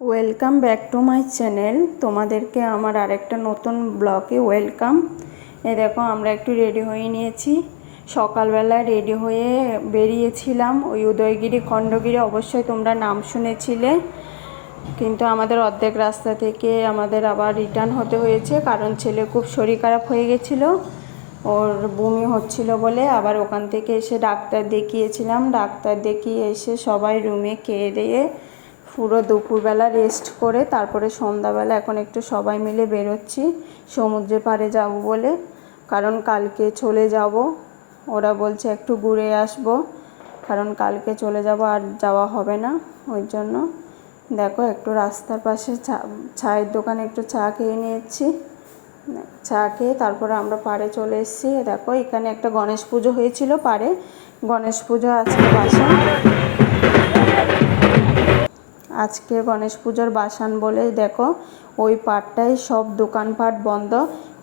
Welcome back to my channel তোমাদেরকে আমার আরেকটা নতুন ব্লগে ওয়েলকাম এ দেখো, আমরা একটু রেডি হয়ে নিয়েছি। সকালবেলা রেডি হয়ে বেরিয়েছিলাম। ওই উদয়গিরি, খণ্ডগিরি অবশ্যই তোমরা নাম শুনেছিলে। কিন্তু আমাদের অর্ধেক রাস্তা থেকে আমাদের আবার রিটার্ন হতে হয়েছে। কারণ ছেলে খুব শরীর খারাপ হয়ে গেছিল। ওর বমি হচ্ছিল বলে আবার ওখান থেকে এসে ডাক্তার দেখিয়েছিলাম। ডাক্তার দেখিয়ে এসে সবাই রুমে খেয়ে দিয়ে পুরো দুপুরবেলা রেস্ট করে তারপরে সন্ধ্যাবেলা এখন একটু সবাই মিলে বেরোচ্ছি। সমুদ্রে পাড়ে যাব বলে। কারণ কালকে চলে যাব। ওরা বলছে একটু ঘুরে আসব। কারণ কালকে চলে যাব আর যাওয়া হবে না। ওই জন্য দেখো একটু রাস্তার পাশে চা, চায়ের দোকানে একটু চা খেয়ে নিয়েছি। চা খেয়ে তারপরে আমরা পাড়ে চলে এসেছি। দেখো এখানে একটা গণেশ পুজো হয়েছিল পাড়ে। গণেশ পুজো আজকে বাসা আজকে গণেশ পুজোর বাসান বলে দেখো, ওই পাটটায় সব দোকানপাট বন্ধ।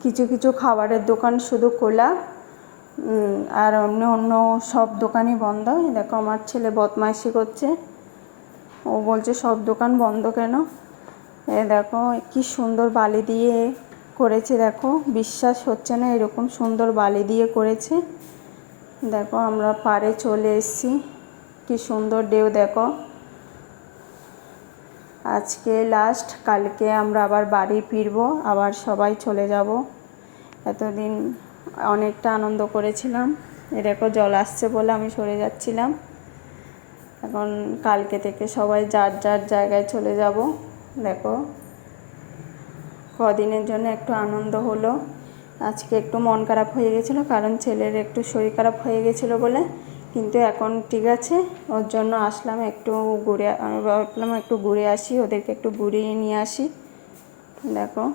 কিছু কিছু খাবারের দোকান শুধু খোলা। আর অন্য অন্য সব দোকানই বন্ধ। দেখো আমার ছেলে বদমাইশি করছে। ও বলছে, সব দোকান বন্ধ কেন? এ দেখো, কি সুন্দর বালি দিয়ে করেছে দেখো। বিশ্বাস হচ্ছে না এরকম সুন্দর বালি দিয়ে করেছে। দেখো আমরা পাড়ে চলে এসেছি। কি সুন্দর ডেউ দেখো। আজকে লাস্ট কালকে আমরা আবার বাড়ি ফিরবো, আবার সবাই চলে যাব। এতদিন অনেকটা আনন্দ করেছিলাম। এ দেখো জল আসছে বলে আমি সরে যাচ্ছিলাম। এখন কালকে থেকে সবাই যার যার জায়গায় চলে যাব। দেখো, কদিনের জন্য একটু আনন্দ হলো। আজকে একটু মন খারাপ হয়ে গেছিল, কারণ ছেলের একটু শরীর খারাপ হয়ে গেছিল বলে কিন্তু এখন ঠিক আছে, ওর জন্য আসলাম একটু ঘুরে ভাবলাম একটু ঘুরে আসি, ওদেরকে একটু ঘুরিয়ে নিয়ে আসি। দেখো,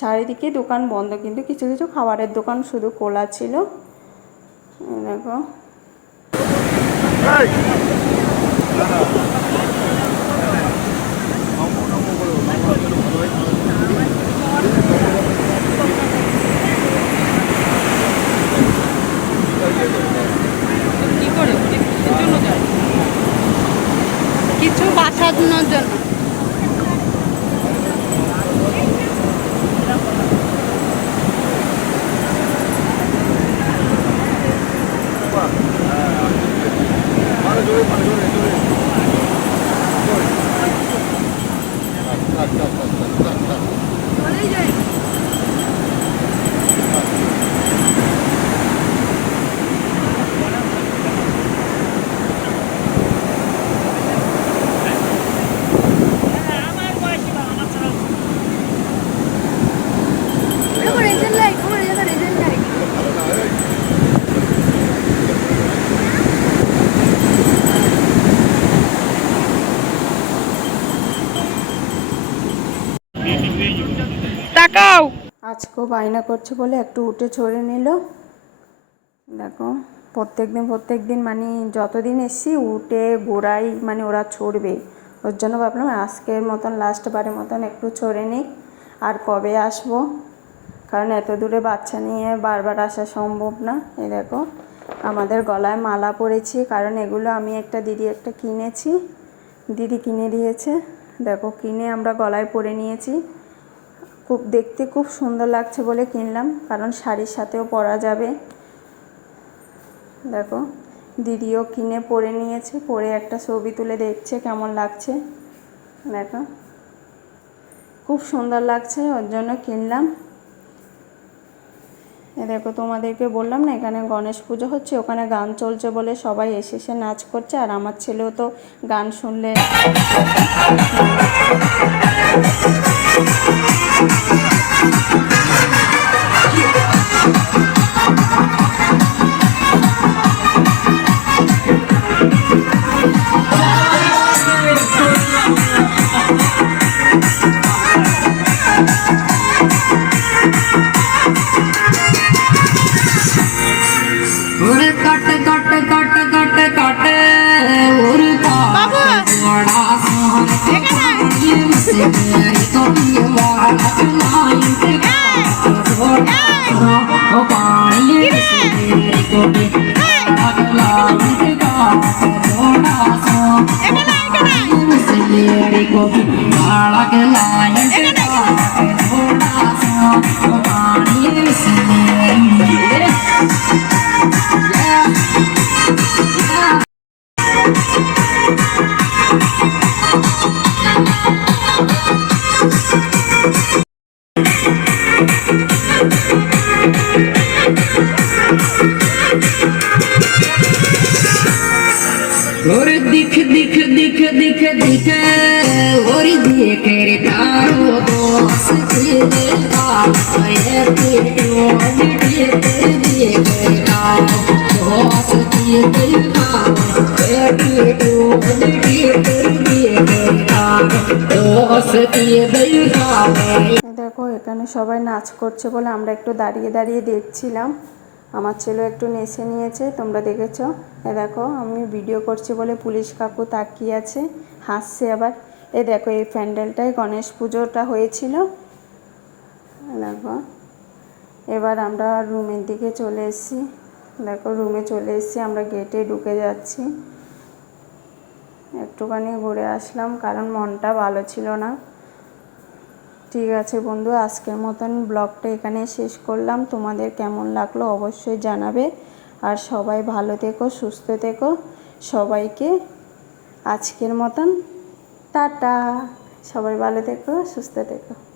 চারিদিকে দোকান বন্ধ, কিন্তু কিছু কিছু খাবারের দোকান শুধু খোলা ছিল। দেখো কি করে কিসের জন্য যায় কিছু বাঁচানোর জন্য তাকাও। আজকেও বায়না করছে বলে একটু উঠে ছড়ে নিল। দেখো প্রত্যেক দিন প্রত্যেক দিন মানে যতদিন এসছি উঠে গোড়াই মানে ওরা ছড়বে। ওর জন্য ভাবলাম আজকের মতন লাস্ট বারের মতন একটু ছড়ে নিই আর কবে আসব? কারণ এত দূরে বাচ্চা নিয়ে বারবার আসা সম্ভব না। এই দেখো, আমাদের গলায় মালা পরেছি। কারণ এগুলো আমি একটা দিদি একটা কিনেছি। দিদি কিনে দিয়েছে। দেখো, কিনে আমরা গলায় পরে নিয়েছি। খুব, দেখতে খুব সুন্দর লাগছে বলে কিনলাম, কারণ শাড়ির সাথেও পরা যাবে। দেখো, দিদিও কিনে পরে নিয়েছে, পরে একটা ছবি তুলে দেখছে কেমন লাগছে। দেখো, খুব সুন্দর লাগছে, ওর জন্য কিনলাম। দেখো, তোমাদেরকে বললাম না, এখানে গণেশ পুজো হচ্ছে, ওখানে গান চলছে বলে সবাই এসে এসে নাচ করছে, আর আমার ছেলেও তো গান শুনলে। ஒரு और दिख दिख दिख दिख दिख। और देख रे तारो तो हँसते देखा ये तेरो देख देख तारो तो हँसते देखा ये तेरो देख देख तारो हँसते देखा এই দেখো, এখানে সবাই নাচ করছে বলে আমরা একটু দাঁড়িয়ে দাঁড়িয়ে দেখছিলাম। আমার ছেলে একটু নেচে নিয়েছে, তোমরা দেখেছ? এ দেখো, আমি ভিডিও করছি বলে পুলিশ কাকু তাকিয়ে আছে, হাসছে আবার। এ দেখো, এই প্যান্ডেলটায় গণেশ পুজোটা হয়েছিল। দেখো, এবার আমরা রুমের দিকে চলে এসেছি। দেখো, রুমে চলে এসেছি, আমরা গেটে ঢুকে যাচ্ছি। একটুখানি ঘুরে আসলাম, কারণ মনটা ভালো ছিল না। ঠিক আছে বন্ধু, আজকের মতন ব্লগটা এখানে শেষ করলাম। তোমাদের কেমন লাগল অবশ্যই জানাবে। আর সবাই ভালো থেকো, সুস্থ থেকো। সবাইকে আজকের মতন টাটা। সবাই ভালো থেকো, সুস্থ থেকো।